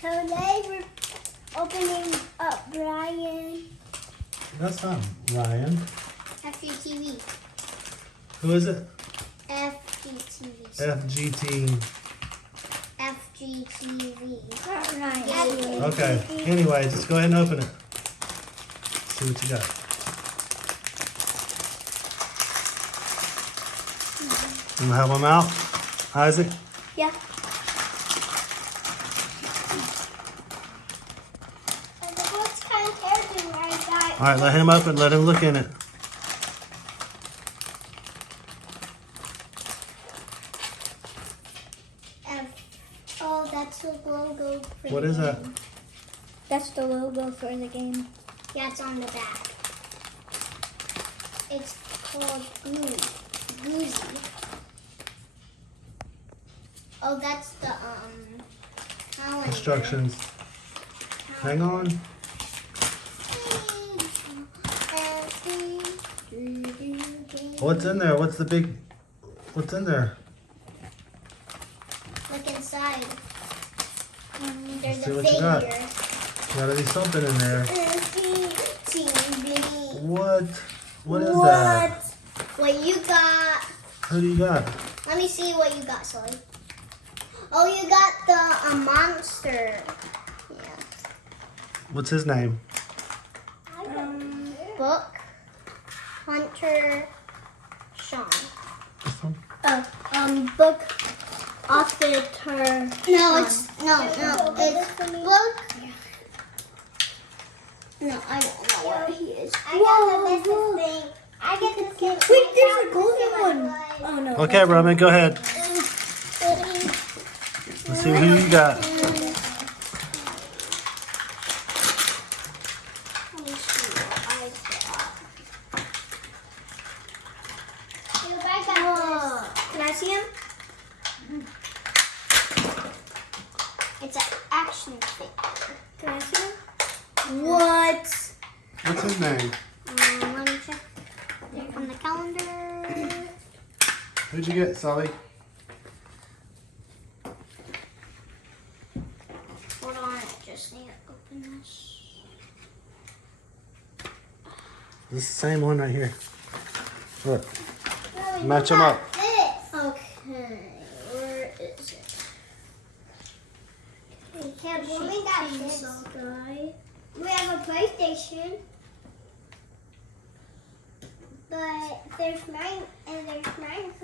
Today we're opening up Brian. That's not Ryan. FGTV. Who is it? FGTV. FGT. FGTV. Ryan. Okay. Anyway, just go ahead and open it. See what you got. You want to help him out, Isaac? Yeah. What kind of hairdo I got? All right, let him open. Let him look in it. Oh, that's the logo. For What the is that? game. That's the logo for the game. Yeah, it's on the back. It's called Goozy. Oh, that's the calendar. Instructions. Hang on. What's in there? What's in there? Look inside. There's see a what you got. figure. Gotta be something in there. TV. What? What is that? What you got? Who do you got? Let me see what you got, Sully. Oh, you got the monster. Yeah. What's his name? Book. Hunter. Sean. This one? Book officer. No, it's it's book. No, I don't know what he is. I got the best thing. I get the thing. Wait, there's a golden one. Oh no. Okay, Roman, go ahead. Let's see who you got. Let me see what I got. Can I see him? It's an action figure. Can I see him? What? What's his name? Let me check. They're from the calendar. Who'd you get, Sully? Hold on, I just need to open this. This is the same one right here. Look. Match them up. This. Okay, where is it? We got this. Guy. We have a PlayStation. But there's mine and there's mine.